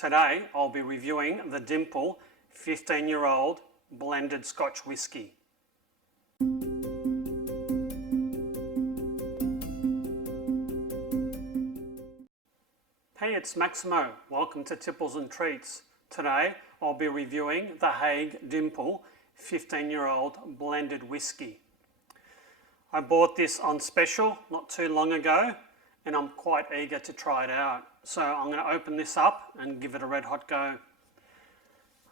Today I'll be reviewing the Dimple 15-year-old blended Scotch whisky. Hey, it's Maximo. Welcome to Tipples and Treats. Today I'll be reviewing the Haig Dimple 15-year-old blended whisky. I bought this on special not too long ago and I'm quite eager to try it out. So I'm going to open this up and give it a red hot go.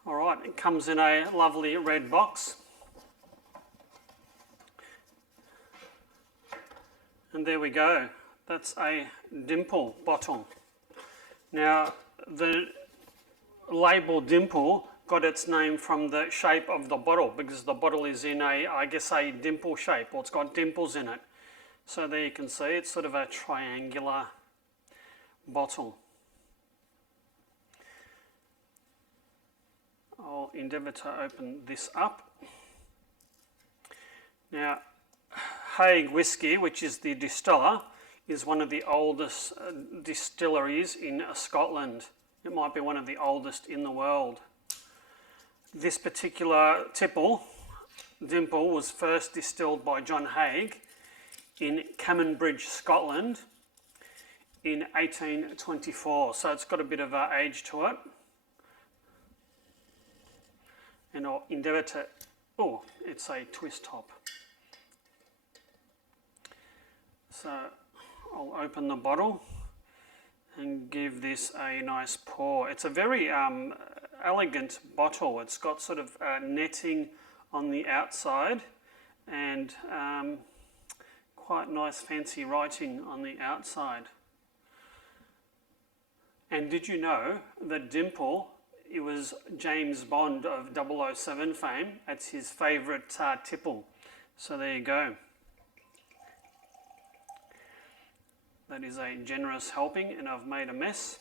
Alright, it comes in a lovely red box. And there we go. That's a Dimple bottle. Now, the label Dimple got its name from the shape of the bottle because the bottle is in a dimple shape, or it's got dimples in it. So there you can see it's sort of a triangular bottle. I'll endeavour to open this up. Now, Haig Whisky, which is the distiller, is one of the oldest distilleries in Scotland. It might be one of the oldest in the world. This particular Dimple was first distilled by John Haig in Bridge, Scotland in 1824. So it's got a bit of age to it. And I'll endeavour to, oh, it's a twist top. So I'll open the bottle and give this a nice pour. It's a very elegant bottle. It's got sort of netting on the outside and quite nice fancy writing on the outside. And did you know that Dimple, it was James Bond of 007 fame. That's his favourite tipple. So there you go. That is a generous helping and I've made a mess.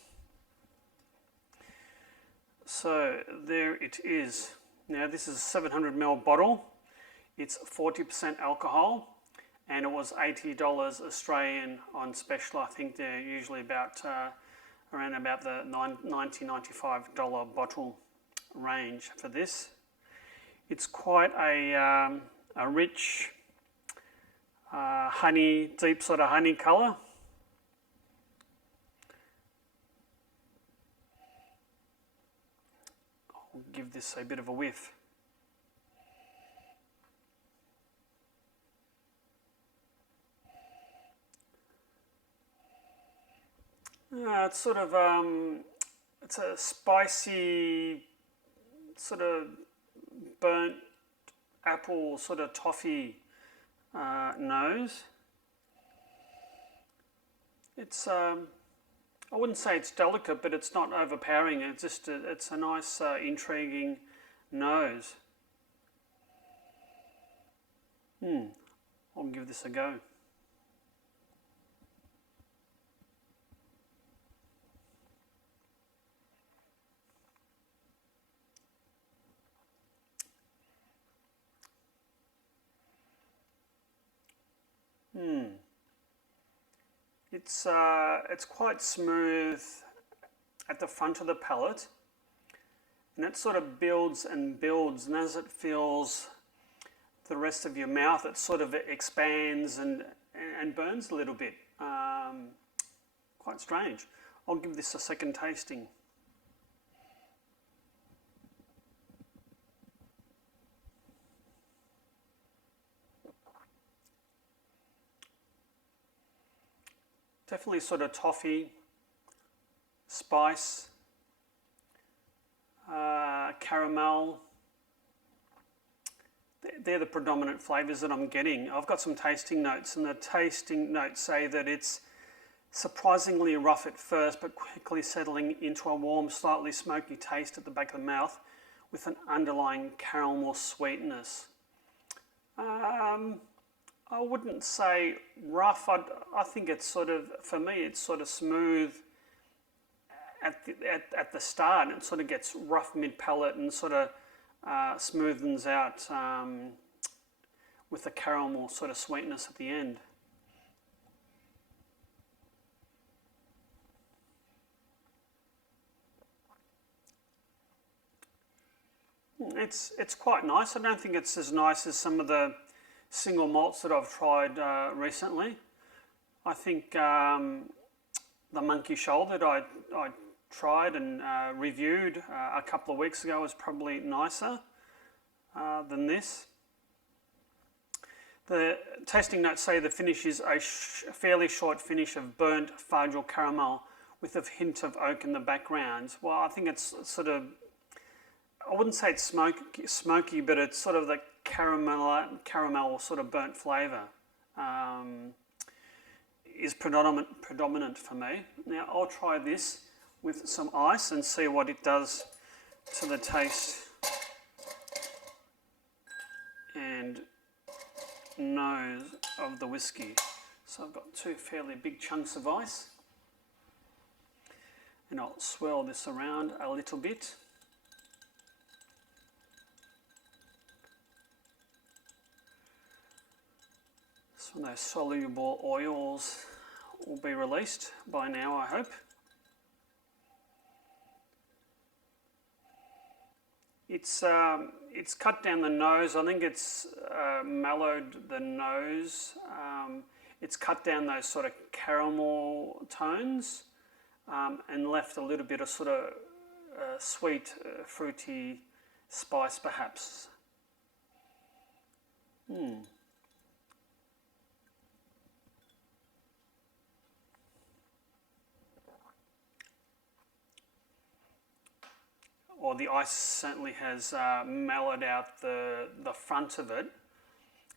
So there it is. Now this is a 700ml bottle. It's 40% alcohol and it was $80 Australian on special. I think they're usually about around about the $90–95 bottle range for this. It's quite a rich honey, deep sort of honey colour. I'll give this a bit of a whiff. It's sort of, it's a spicy, sort of burnt apple, sort of toffee nose. It's, I wouldn't say it's delicate, but it's not overpowering. It's just, it's a nice, intriguing nose. I'll give this a go. It's quite smooth at the front of the palate, and it sort of builds and builds, and as it fills the rest of your mouth, it sort of expands and burns a little bit. Quite strange. I'll give this a second tasting. Definitely sort of toffee, spice, caramel. They're the predominant flavours that I'm getting. I've got some tasting notes, and the tasting notes say that it's surprisingly rough at first, but quickly settling into a warm, slightly smoky taste at the back of the mouth with an underlying caramel sweetness. I wouldn't say rough. I think it's sort of, for me, it's sort of smooth at the start. It sort of gets rough mid-palate and sort of smoothens out with the caramel sort of sweetness at the end. It's quite nice. I don't think it's as nice as some of the single malts that I've tried recently. I think the Monkey Shoulder that I tried and reviewed a couple of weeks ago was probably nicer than this. The tasting notes say the finish is a fairly short finish of burnt fudge or caramel with a hint of oak in the background. Well, I think it's sort of, I wouldn't say it's smoky, but it's sort of the caramel sort of burnt flavour is predominant for me. Now I'll try this with some ice and see what it does to the taste and nose of the whiskey. So I've got two fairly big chunks of ice, and I'll swirl this around a little bit. So those soluble oils will be released by now, I hope. It's cut down the nose. I think it's mellowed the nose. It's cut down those sort of caramel tones and left a little bit of sort of sweet, fruity spice, perhaps. Or the ice certainly has mellowed out the front of it.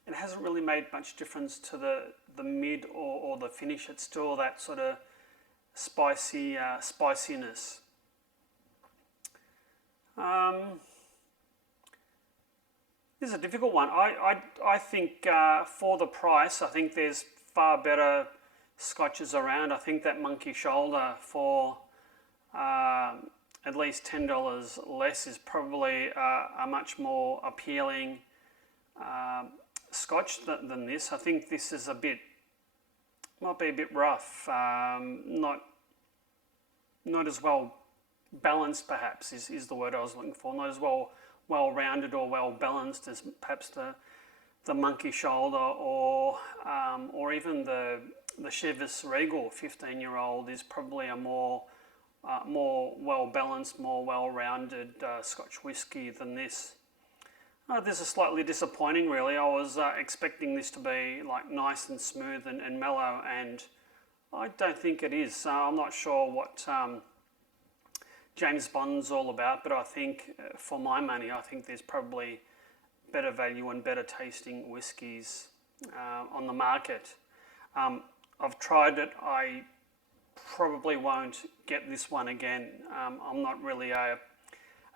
It hasn't really made much difference to the mid or the finish. It's still that sort of spicy spiciness. This is a difficult one. I think for the price, I think there's far better scotches around. I think that Monkey Shoulder for at least $10 less is probably a much more appealing scotch than this. I think this is might be a bit rough, not as well balanced perhaps is the word I was looking for, not as well rounded or well balanced as perhaps the Monkey Shoulder or even the Chivas Regal 15-year-old is probably a more well-balanced, more well-rounded Scotch whisky than this. This is slightly disappointing, really. I was expecting this to be like nice and smooth and mellow, and I don't think it is. I'm not sure what James Bond's all about, but I think for my money, I think there's probably better value and better tasting whiskies on the market. I've tried it. I probably won't get this one again. I'm not really a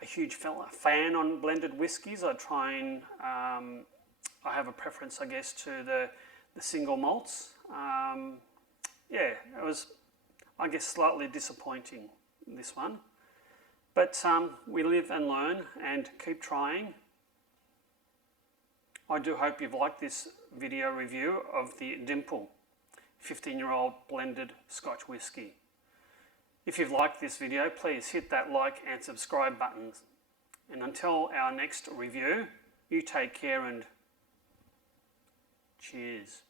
huge fan on blended whiskies. I have a preference, I guess, to the single malts. Yeah, it was, I guess, slightly disappointing, this one. But we live and learn and keep trying. I do hope you've liked this video review of the Dimple 15-year-old blended Scotch whisky. If you've liked this video, please hit that like and subscribe buttons. And until our next review, you take care and cheers.